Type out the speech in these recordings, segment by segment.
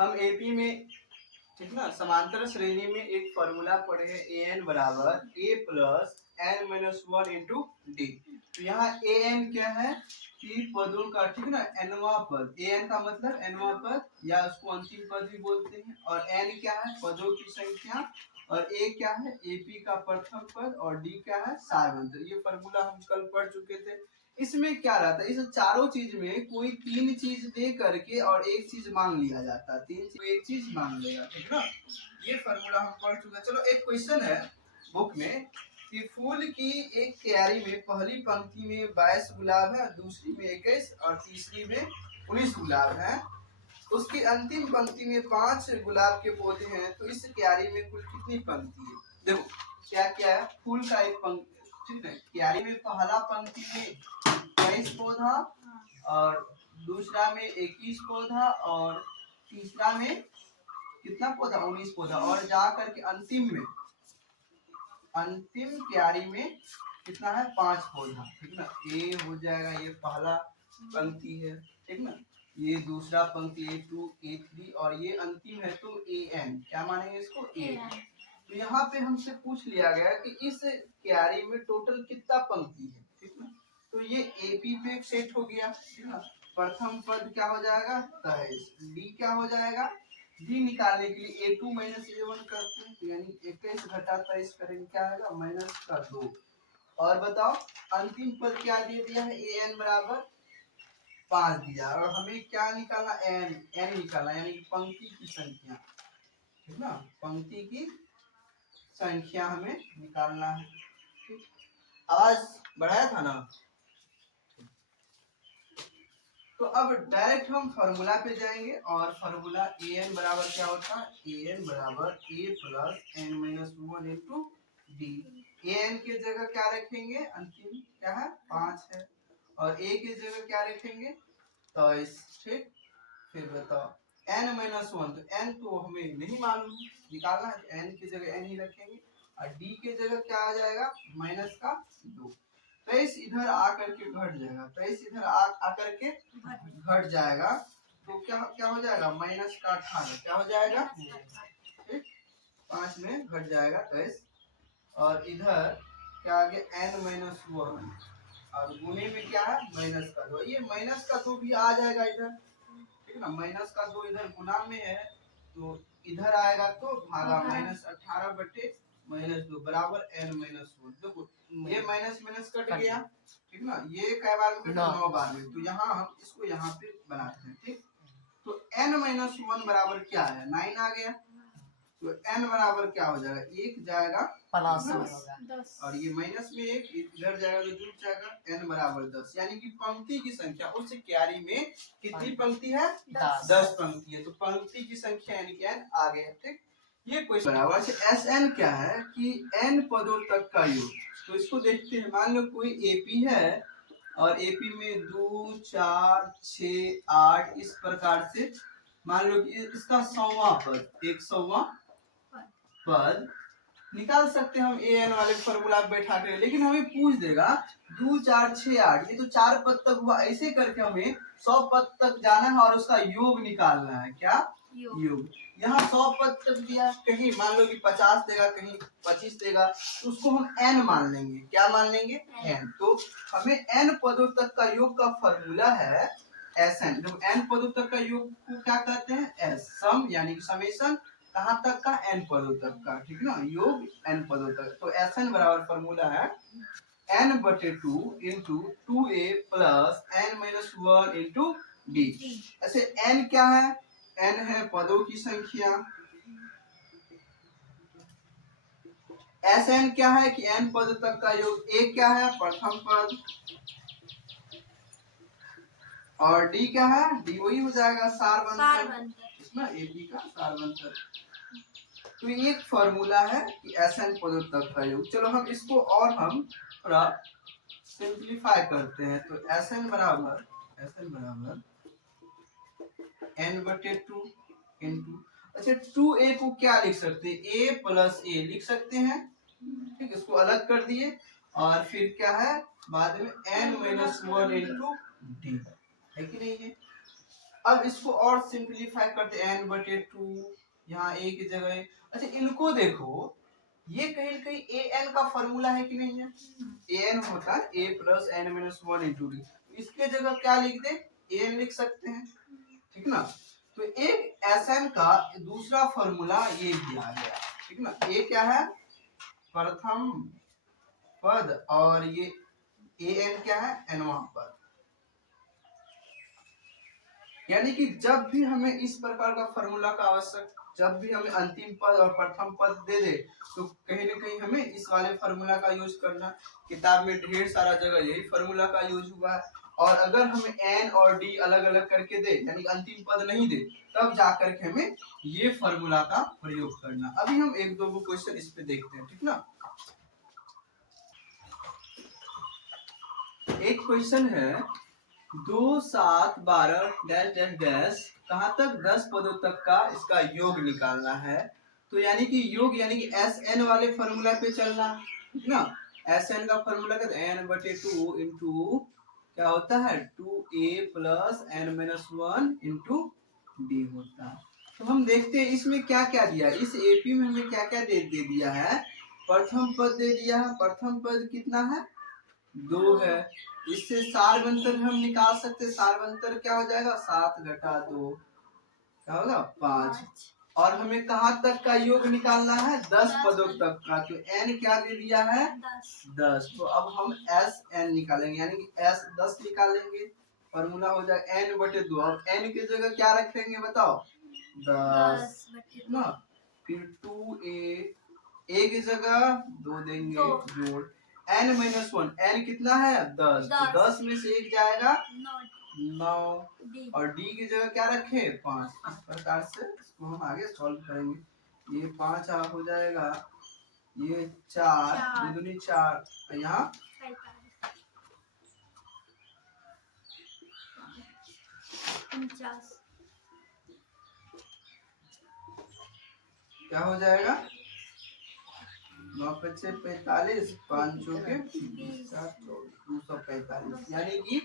हम एपी में ठीक ना समांतर श्रेणी में एक फॉर्मूला पढ़े हैं ए एन बराबर a plus n minus one into d. तो यहाँ ए एन क्या है कि पदों का ठीक ना एनवा पद, ए एन का मतलब एनवा पद या उसको अंतिम पद भी बोलते हैं, और एन क्या है पदों की संख्या, और ए क्या है एपी का प्रथम पद, और डी क्या है सारवंत। ये फॉर्मूला हम कल पढ़ चुके थे। इसमें क्या रहता है, इस चारों चीज में कोई तीन चीज दे करके और एक चीज मांग लिया जाता है, तीन चीज एक चीज मांग लेगा, ठीक ना। ये फॉर्मूला हम पढ़ चुके हैं। चलो एक क्वेश्चन है बुक में कि फूल की एक क्यारी में पहली पंक्ति में 22 गुलाब है, दूसरी में 21 और तीसरी में 19 गुलाब है। उसकी अंतिम पंक्ति में 5 गुलाब के पौधे हैं, तो इस क्यारी में कुल कितनी पंक्ति है। देखो क्या क्या है, फूल का एक पंक्ति ठीक है, क्यारी में पहला पंक्ति में 22 पौधा और दूसरा में 21 पौधा और तीसरा में कितना पौधा 19 पौधा, और जा करके अंतिम क्यारी में कितना है 5 पौधा, ठीक ना। ए हो जाएगा, ये पहला पंक्ति है, ठीक ना। ये दूसरा पंक्ति A2 A3 और ये अंतिम है तो AN, क्या मानेंगे इसको A। तो यहाँ पे हमसे पूछ लिया गया कि इस क्यारी में टोटल कितना पंक्ति है, ठीक ना। तो ये AP पे सेट हो गया, ठीक ना। प्रथम पद क्या हो जाएगा 23, डी क्या हो जाएगा, डी निकालने के लिए A2 माइनस A1 करते हैं, यानी 21 घटा 23 करेंगे, क्या आएगा माइनस का 2। और बताओ अंतिम पद क्या दे दिया है AN बराबर 5 दिया, और हमें क्या निकालना एन निकालना, यानी पंक्ति की संख्या, ठीक ना, पंक्ति की संख्या हमें निकालना है। ठीक, आवाज बढ़ाया था ना। तो अब डायरेक्ट हम फॉर्मूला पे जाएंगे, और फॉर्मूला ए एन बराबर क्या होता है, ए एन बराबर a plus n minus one into d. A n के जगह क्या रखेंगे, अंतिम क्या है 5 है, और ए के जगह क्या रखेंगे 23, ठीक। फिर बताओ n माइनस वन, तो n तो हमें नहीं मालूम निकालना है, n की जगह n ही रखेंगे, और d के जगह क्या आ जाएगा माइनस का 2। 23 इधर आकर के घट जाएगा, 23 इधर आकर के घट जाएगा, तो क्या क्या हो जाएगा माइनस का 18, क्या हो जाएगा ठीक, 5 में घट जाएगा 23, और इधर क्या आ गया n माइनस वन, और गुणे में क्या है माइनस का 2, ये माइनस का 2 भी आ जाएगा इधर, ठीक है ना। माइनस का 2 इधर गुना में है तो इधर आएगा तो भागा माइनस 18 बटे माइनस 2 बराबर n माइनस वन। देखो ये माइनस माइनस कट गया, ठीक ना। ये कै बार में कटा 9 बार में, तो यहाँ हम इसको यहाँ पे बनाते हैं, ठीक। तो n माइनस वन बराबर क्या है 9 आ गया, तो n बराबर क्या हो जाएगा 1 जाएगा प्लस, और ये माइनस में 1 इधर जाएगा तो जुड़ जाएगा, n बराबर 10, यानी कि पंक्ति की संख्या उस क्यारी में कितनी पंक्ति है 10 पंक्ति है, तो पंक्ति की संख्या यानी कि n आ गया, ठीक। ये क्वेश्चन बराबर से SN क्या है कि n पदों तक का योग। तो इसको देखते हैं, मान लो कोई AP है और AP में 2 4 6 8 इस प्रकार से, मान लो कि इसका 100वां पद, 100वां पद निकाल सकते हैं हम ए एन वाले फॉर्मूला बैठा कर, लेकिन हमें पूछ देगा 2 4 6 8, ये तो 4 पद तक हुआ, ऐसे करके हमें 100 पद तक जाना है और उसका योग निकालना है, क्या योग। यहाँ 100 पद तक दिया, कहीं मान लो कि 50 देगा, कहीं 25 देगा, तो उसको हम n मान लेंगे, क्या मान लेंगे n। तो हमें n पदों तक का योग का फॉर्मूला है Sn। जब n पदों तक का योग को क्या कहते हैं S, सम यानी कि समेशन कहाँ तक का n पदों तक का, ठीक ना, योग n पदों तक। तो Sn बराबर फॉर्मूला है n बटे 2 into 2a plus n minus one into D. ऐसे n क्या है, n है पदों की संख्या, Sn क्या है कि n पद तक का योग, a क्या है प्रथम पद, और d क्या है, d वही हो जाएगा सारवंतर, ना AP का सारवंतर। तो ये एक फॉर्मूला है कि Sn पदों तक का योग। चलो हम इसको और हम थोड़ा सिंप्लीफाई करते हैं, तो Sn बराबर n बटे 2 इंटू, अच्छा 2a को क्या लिख सकते हैं a प्लस a लिख सकते हैं, ठीक, इसको अलग कर दिए, और फिर क्या है बाद में n minus one into D, है कि नहीं है। अब इसको और सिंपलीफाई करते हैं, n/2 यहाँ a की जगह। अच्छा इनको देखो, ये कहीं न कहीं ए एन का फॉर्मूला है कि नहीं है? ए एन होता है a plus n minus 1 into d. इसके जगह क्या लिख दे? ए एन लिख सकते हैं, ठीक ना। तो एक एस एन का दूसरा फॉर्मूला ये दिया गया, ठीक ना। ए क्या है? प्रथम पद, और ये ए एन क्या है? एनवां पद। यानी कि जब भी हमें इस प्रकार का फॉर्मूला का आवश्यक, जब भी हमें अंतिम पद और प्रथम पद दे दे, तो कहीं न कहीं हमें इस वाले फॉर्मूला का यूज करना। किताब में ढेर सारा जगह यही फॉर्मूला का यूज हुआ है। और अगर हमें एन और डी अलग अलग करके दे, यानी अंतिम पद नहीं दे, तब जाकर के हमें ये फॉर्मूला का प्रयोग करना। अभी हम एक दो क्वेश्चन इस पे देखते हैं, ठीक ना। एक क्वेश्चन है 2 7 12 डैश डैश डैश कहाँ तक 10 पदों तक का इसका योग निकालना है। तो यानी कि योग यानी कि एस एन वाले फॉर्मूला पे चलना, ठीक ना। एस एन का फॉर्मूला कहते हैं n/2 इंटू क्या होता है 2a plus n minus 1 into D होता है। तो हम देखते हैं इसमें क्या क्या दिया है। इस एपी में हमें क्या क्या दे दिया है। प्रथम पद दे दिया है, प्रथम पद कितना है? 2 है। इससे सारवंतर हम निकाल सकते हैं। सारवंतर क्या हो जाएगा? 7 घटा 2 क्या होगा? 5। और हमें कहाँ तक का योग निकालना है? 10 पदों तक का। तो n क्या दे दिया है? 10। तो अब हम एस एन निकालेंगे, यानी कि एस 10 निकालेंगे। फॉर्मूला हो जाएगा n/2। अब n की जगह क्या रखेंगे बताओ? 10 ना। फिर 2a की जगह 2 देंगे जोड़ n माइनस 1। n कितना है? 10। तो 10 में से 1 जाएगा 9। और d की जगह क्या रखे? 5। इस प्रकार से इसको हम आगे सॉल्व करेंगे। ये 5 हो जाएगा, ये 4 दूनी 4, यहाँ 49 क्या हो जाएगा? 9 5 45, 5 चौके 245। यानी कि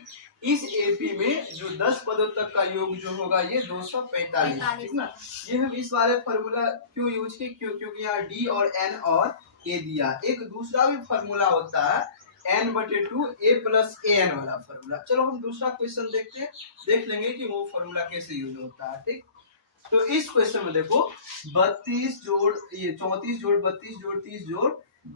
इस एपी में जो 10 पदों तक का योग जो होगा ये 245, ठीक ना। ये हम इस वाले फॉर्मूला क्यों यूज किए? क्योंकि यहाँ डी और एन और ए दिया। एक दूसरा भी फॉर्मूला होता है n/2 a plus a n वाला फॉर्मूला। चलो हम दूसरा क्वेश्चन देखते हैं, देख लेंगे कि वो फॉर्मूला कैसे यूज होता है, ठीक। तो इस क्वेश्चन में देखो 32 जोड़ ये 34 जोड़ 32 जोड़ 30 जोड़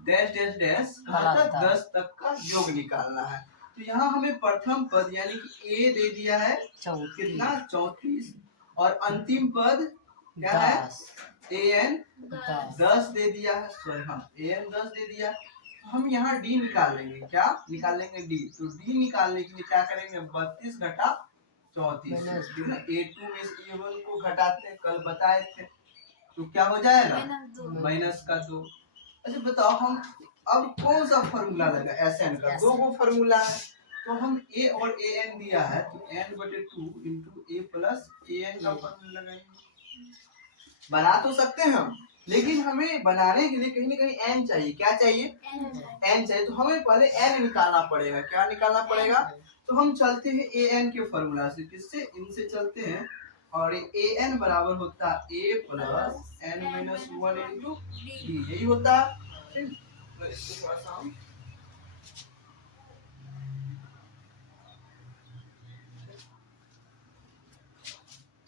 डैश डैश डैश कहाँ तक? 10 तक का योग निकालना है। तो यहाँ हमें प्रथम पद यानी कि ए दे दिया है कितना? 34। और अंतिम पद क्या है? ए एन 10 दे दिया है। सॉरी हाँ, ए एन 10 दे दिया। हम यहाँ डी निकाल लेंगे। क्या निकाल लेंगे? डी। तो डी निकालने के लिए क्या करेंगे? 32 घटा 34, A2 में से A1 को घटाते हैं, कल बताए थे। तो क्या हो जाएगा? -2। अच्छा बताओ हम अब कौन सा फॉर्मूला लगा? एसएन का 2 गो फॉर्मूला है। तो हम ए और ए एन दिया है, तो n/2 into A plus a N का फॉर्मूला लगाएंगे। बना तो सकते हैं हम, लेकिन हमें बनाने के लिए कहीं ना कहीं n चाहिए। क्या चाहिए? n चाहिए। तो हमें पहले n निकालना पड़ेगा। क्या निकालना पड़ेगा? तो हम चलते हैं ए एन के फॉर्मूला से। किससे? इनसे चलते हैं। और ए एन बराबर होता है a plus n minus 1 into d, यही होता है। तो इसको थोड़ा सा हम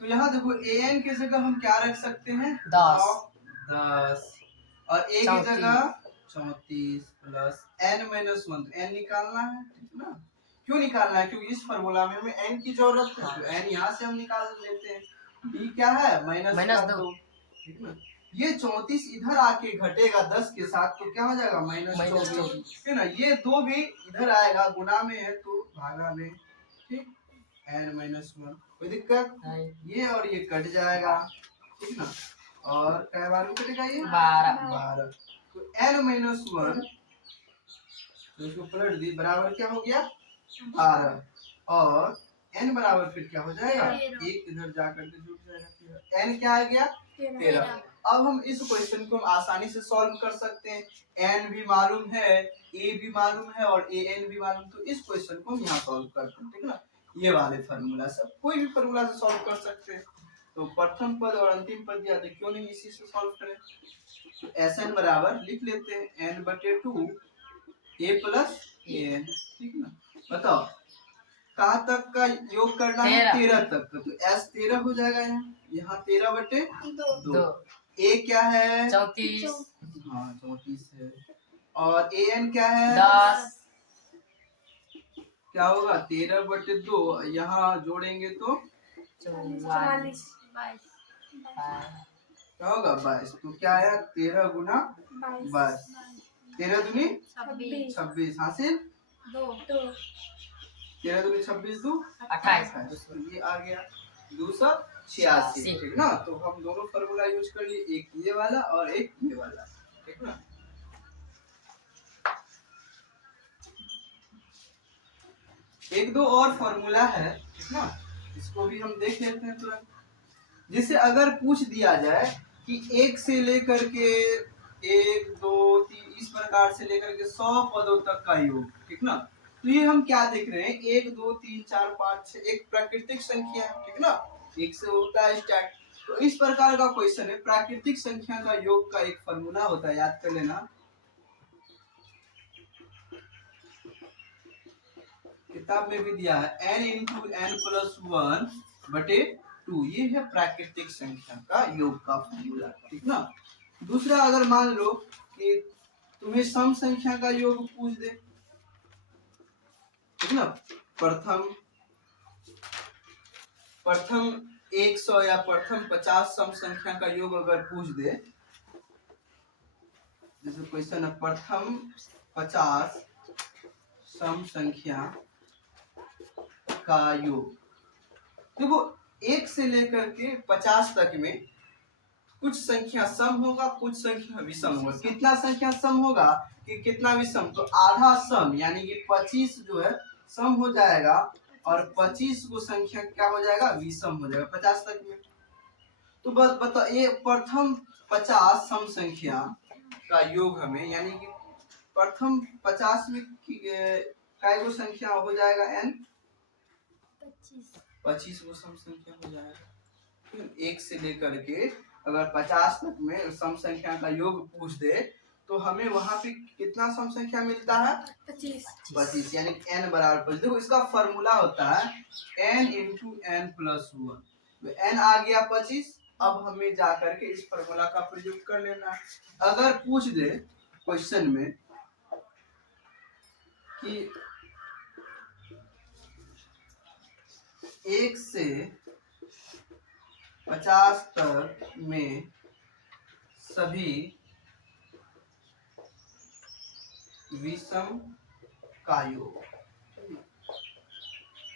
तो यहाँ देखो ए एन की जगह हम क्या रख सकते हैं? 10। और ए की जगह 34 प्लस एन माइनस 1। तो एन निकालना है, ठीक ना। क्यों निकालना है? क्योंकि इस फॉर्मूला में हमें n की जरूरत है। तो n यहाँ से हम निकाल लेते हैं। d क्या है? -2, ठीक ना। ये 34 इधर आके घटेगा 10 के साथ, तो क्या हो जाएगा? -24, है ना। ये 2 भी इधर आएगा, गुना में है तो भागा में, ठीक। n माइनस 1 कोई दिक्कत? ये और ये कट जाएगा, ठीक ना। और कै बार में कटेगा? ये 12। तो n माइनस 1 तो इसको पलट दी, बराबर क्या हो गया? 12। और n बराबर फिर क्या हो जाएगा? 1 इधर जाकर के जुड़ जाएगा। n क्या आ गया? 13। अब हम इस क्वेश्चन को आसानी से सॉल्व कर सकते हैं। n भी मालूम है, a भी मालूम है और a n भी मालूम। तो इस क्वेश्चन को हम यहाँ सॉल्व करते हैं, ठीक ना। ये वाले फार्मूला सब कोई भी फार्मूला से सॉल्व कर सकते हैं। तो प्रथम पद और अंतिम पद दिया तो क्यों नहीं इसी से सॉल्व करें। तो Sn बराबर लिख लेते हैं n/2 a प्लस an, ठीक ना। बताओ कहाँ तक का योग करना है, 13 तक का, तो S 13 हो जाएगा यहाँ 13/2। A क्या है 34, हाँ 34 है, और an क्या है 10, क्या होगा 13/2, यहाँ जोड़ेंगे तो 44, क्या होगा 22। तो क्या आया 13 गुना 22, 13 दूनी 26 हासिल 13 दूनी 26 दो 28, तो ये आ गया 286, ठीक ना। तो हम दोनों फार्मूला यूज कर लिए, एक ये वाला और एक ये वाला, ठीक ना। एक दो और फार्मूला है, ठीक ना, इसको भी हम देख लेते हैं तुरंत। जिसे अगर पूछ दिया जाए कि एक से लेकर के 1 2 3 इस प्रकार से लेकर के 100 पदों तक का योग, ठीक ना। तो ये हम क्या देख रहे हैं 1 2 3 4 5 6 एक प्राकृतिक संख्या है, ठीक ना, एक से होता है स्टार्ट। तो इस प्रकार का क्वेश्चन है, प्राकृतिक संख्या का योग का एक फार्मूला होता है, याद कर लेना, किताब में भी दिया है n × n+1/2, ये है प्राकृतिक संख्या का योग का फॉर्मूला, ठीक ना। दूसरा अगर मान लो कि तुम्हें सम संख्या का योग पूछ दे, ठीक ना, प्रथम 100 या प्रथम 50 सम संख्या का योग अगर पूछ दे, जैसे क्वेश्चन है प्रथम 50 सम संख्या का योग। देखो 1 से लेकर के 50 तक में कुछ संख्या सम होगा, कुछ संख्या विषम होगा। कितना संख्या सम होगा कि कितना विषम, तो आधा सम यानी कि 25 जो है सम हो जाएगा और 25 को संख्या क्या हो जाएगा विषम हो जाएगा 50 तक में। तो बस बताओ ये प्रथम 50 सम संख्या का योग हमें, यानी कि प्रथम 50 में काय को संख्या हो जाएगा n 25 को सम संख्या हो जाएगा। 1 से लेकर के अगर 50 तक में सम संख्या का योग पूछ दे तो हमें वहां पे कितना सम संख्या मिलता है 25, यानी n बराबर 25। देखो इसका फॉर्मूला होता है n × n+1, तो n आ गया 25। अब हमें जाकर के इस फॉर्मूला का प्रयोग कर लेना है। अगर पूछ दे क्वेश्चन में कि 1 से 50 तक में सभी विषम का योग,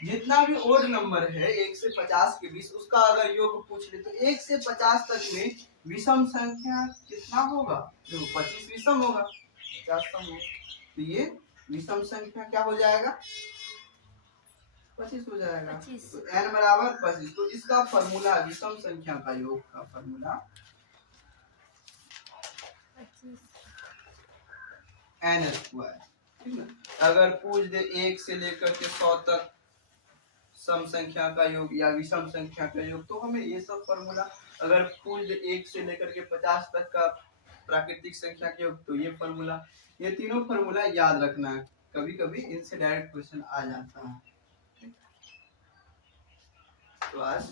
जितना भी ओड नंबर है 1 से 50 के बीच उसका अगर योग पूछ ले तो 1 से 50 तक में विषम संख्या कितना होगा, देखो 25 विषम होगा 50 सम होगा, तो ये विषम संख्या क्या हो जाएगा 25 हो जाएगा। तो n बराबर 25। तो इसका फॉर्मूला विषम संख्या का योग का फॉर्मूला n², ठीक ना। अगर पूछ दे 1 से लेकर के 100 तक सम संख्या का योग या विषम संख्या का योग, तो हमें ये सब फॉर्मूला, अगर पूछ दे 1 से लेकर के 50 तक का प्राकृतिक संख्या के योग, तो ये फॉर्मूला, ये तीनों फॉर्मूला याद रखना है, कभी कभी इनसे डायरेक्ट क्वेश्चन आ जाता है। तो आज